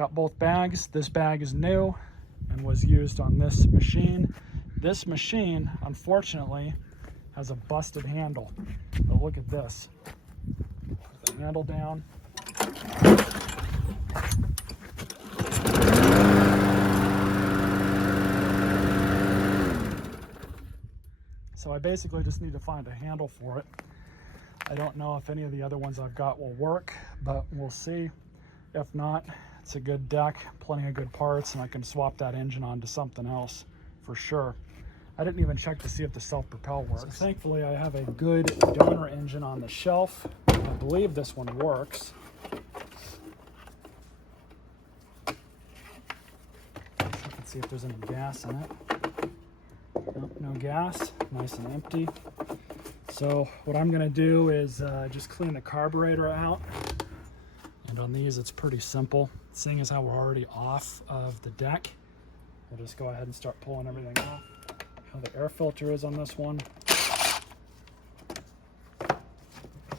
Got both bags. This bag is new and was used on this machine. This machine, unfortunately, has a busted handle. But look at this. Put the handle down. So I basically just need to find a handle for it. I don't know if any of the other ones I've got will work, but we'll see. If not, it's a good deck, plenty of good parts, and I can swap that engine onto something else for sure. I didn't even check to see if the self-propel works. So thankfully, I have a good donor engine on the shelf. I believe this one works. Let's see if there's any gas in it. Nope, no gas, nice and empty. So what I'm gonna do is just clean the carburetor out. And on these, it's pretty simple. Seeing as how we're already off of the deck, we'll just go ahead and start pulling everything off. How the air filter is on this one.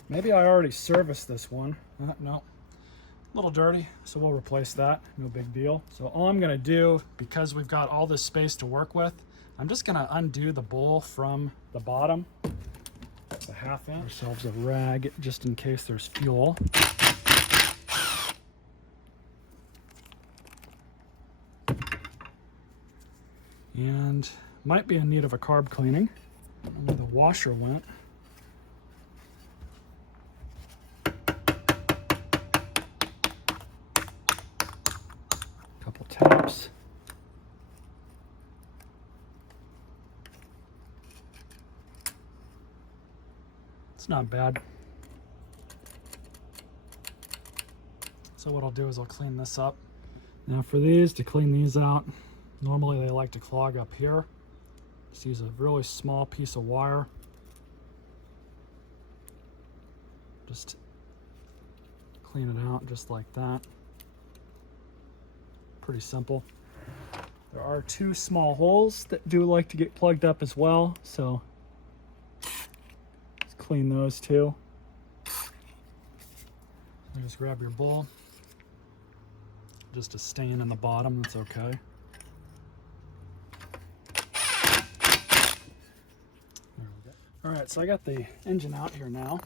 Maybe I already serviced this one. No, a little dirty, so we'll replace that. No big deal. So all I'm gonna do, because we've got all this space to work with, I'm just gonna undo the bowl from the bottom, the 1/2 inch. Ourselves a rag just in case there's fuel. And might be in need of a carb cleaning. I don't know where the washer went. Couple taps. It's not bad. So what I'll do is I'll clean this up. Now for these, to clean these out, normally they like to clog up here. Just use a really small piece of wire. Just clean it out just like that. Pretty simple. There are 2 small holes that do like to get plugged up as well, so just clean those too. You just grab your bowl. Just a stain in the bottom, that's okay. All right, so I got the engine out here now.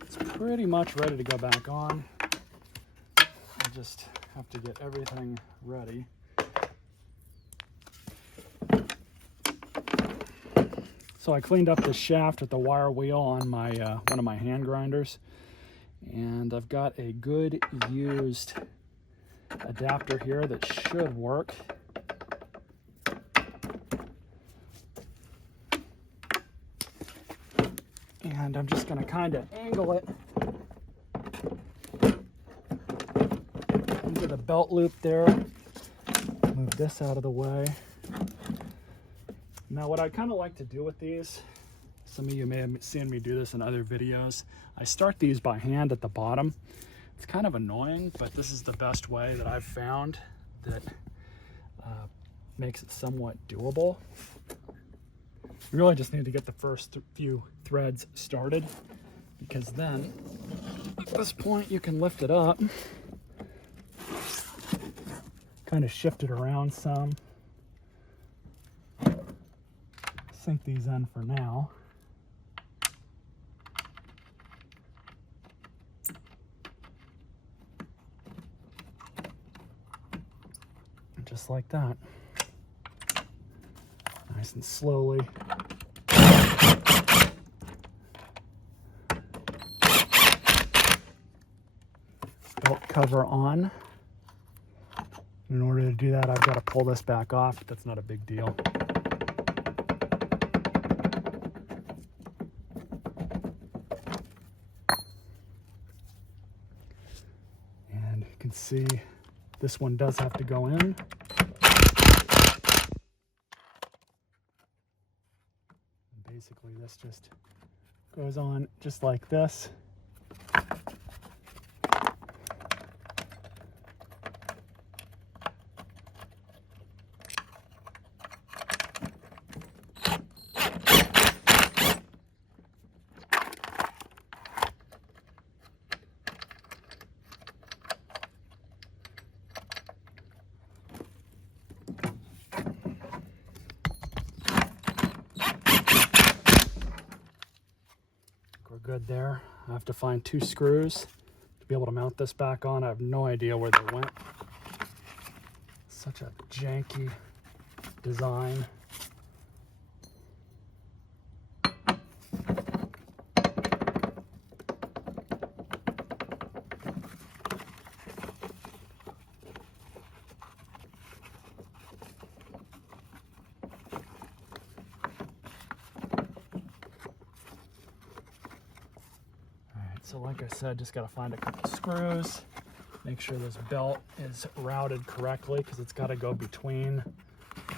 It's pretty much ready to go back on. I just have to get everything ready. So I cleaned up the shaft with the wire wheel on my one of my hand grinders, and I've got a good used adapter here that should work. And I'm just going to kind of angle it into the belt loop there. Move this out of the way. Now what I kind of like to do with these, some of you may have seen me do this in other videos, I start these by hand at the bottom. It's kind of annoying, but this is the best way that I've found that makes it somewhat doable. You really just need to get the first few threads started, because then at this point you can lift it up, kind of shift it around some, sink these in for now. Just like that. Nice and slowly. Belt cover on. In order to do that, I've got to pull this back off. That's not a big deal. And you can see this one does have to go in. Basically, this just goes on just like this. good there. I have to find 2 screws to be able to mount this back on. I have no idea where they went. Such a janky design. So like I said, just got to find a couple screws, make sure this belt is routed correctly because it's got to go between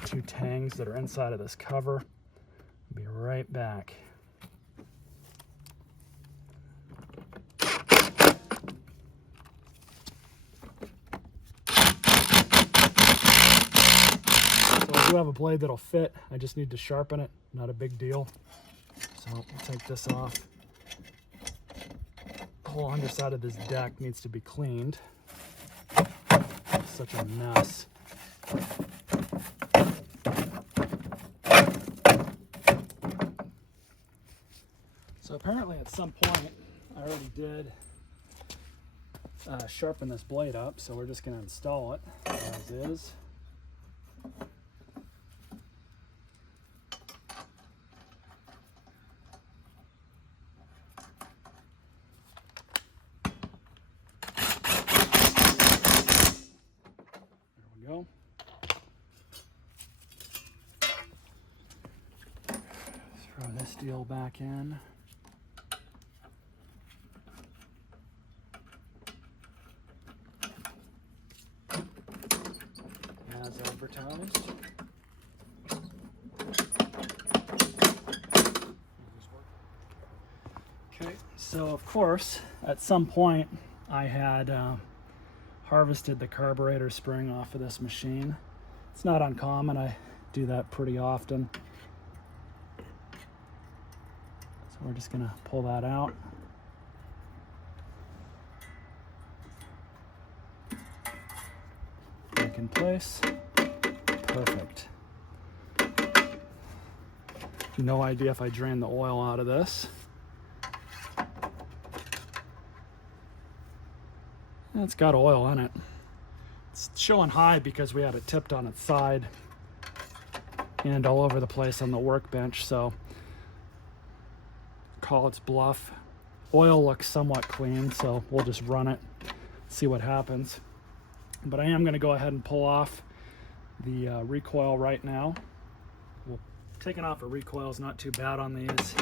2 tangs that are inside of this cover. I'll be right back. So I do have a blade that'll fit. I just need to sharpen it, not a big deal. So we'll take this off. The whole underside of this deck needs to be cleaned. It's such a mess. So apparently at some point I already did sharpen this blade up, so we're just going to install it as is. Go. Throw this deal back in. As advertised. Okay, so of course, at some point I had harvested the carburetor spring off of this machine. It's not uncommon, I do that pretty often. So we're just gonna pull that out. Back in place. Perfect. No idea if I drained the oil out of this. It's got oil in it. It's showing high because we had it tipped on its side and all over the place on the workbench, so call its bluff. Oil looks somewhat clean, so we'll just run it, see what happens. But I am going to go ahead and pull off the recoil right now. Taking off a recoil is not too bad on these.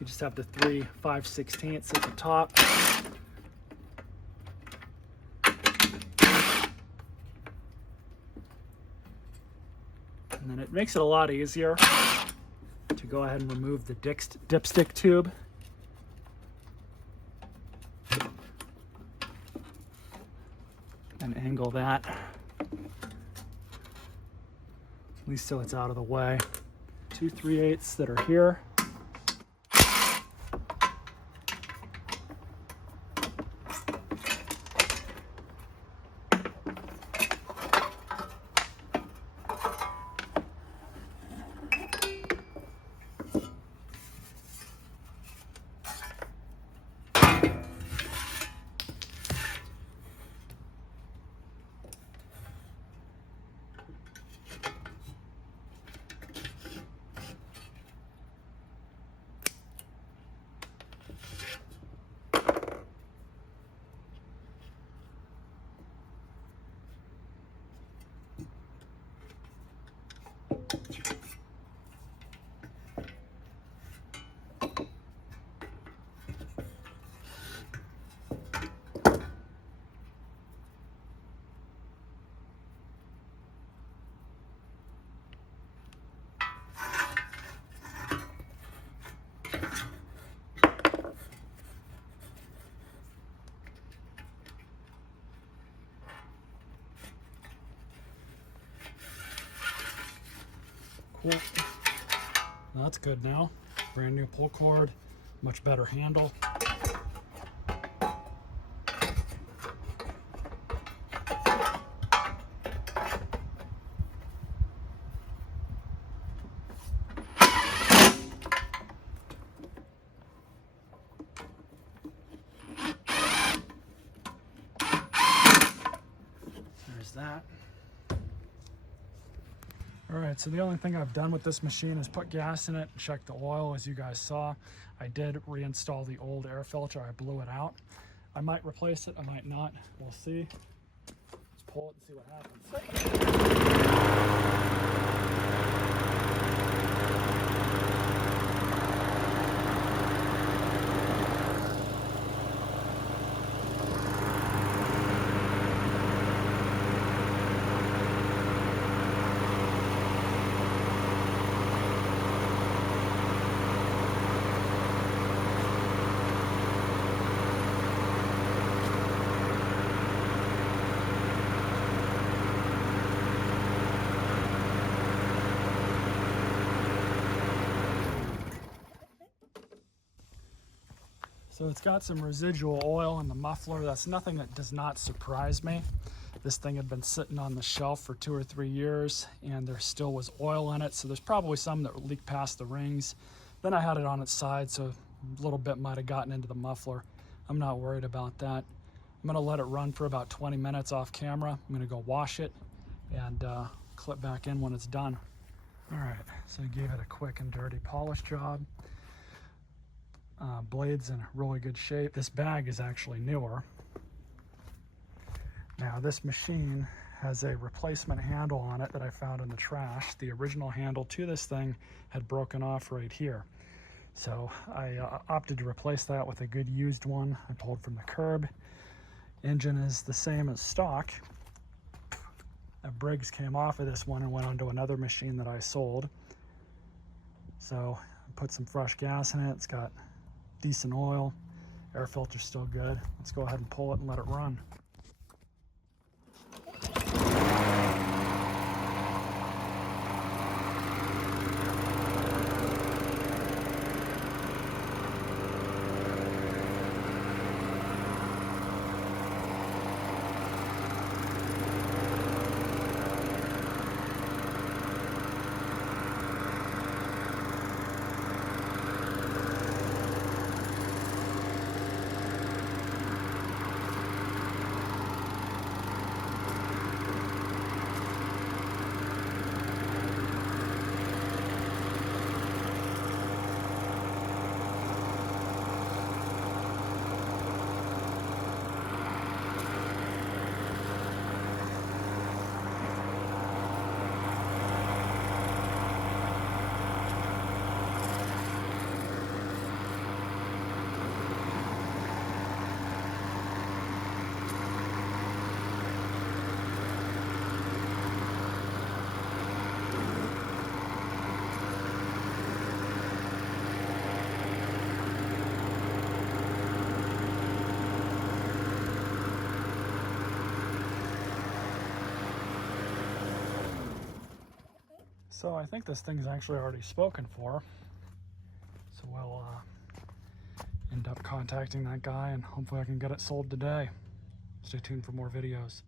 You just have the 3 5/16 at the top. And then it makes it a lot easier to go ahead and remove the dipstick tube. And angle that, at least so it's out of the way. 2 3/8 that are here. Cool. That's good now. Brand new pull cord, much better handle. that. All right, so the only thing I've done with this machine is put gas in it and check the oil, as you guys saw. I did reinstall the old air filter. I blew it out. I might replace it, I might not. We'll see. Let's pull it and see what happens. So it's got some residual oil in the muffler. That's nothing that does not surprise me. This thing had been sitting on the shelf for 2 or 3 years and there still was oil in it. So there's probably some that leaked past the rings. Then I had it on its side, so a little bit might have gotten into the muffler. I'm not worried about that. I'm gonna let it run for about 20 minutes off camera. I'm gonna go wash it and clip back in when it's done. All right, so I gave it a quick and dirty polish job. Blades in really good shape. This bag is actually newer. Now this machine has a replacement handle on it that I found in the trash. The original handle to this thing had broken off right here. So I opted to replace that with a good used one I pulled from the curb. Engine is the same as stock. A Briggs came off of this one and went onto another machine that I sold. So I put some fresh gas in it. It's got decent oil. Air filter's still good. Let's go ahead and pull it and let it run. So I think this thing's actually already spoken for. So we'll end up contacting that guy and hopefully I can get it sold today. Stay tuned for more videos.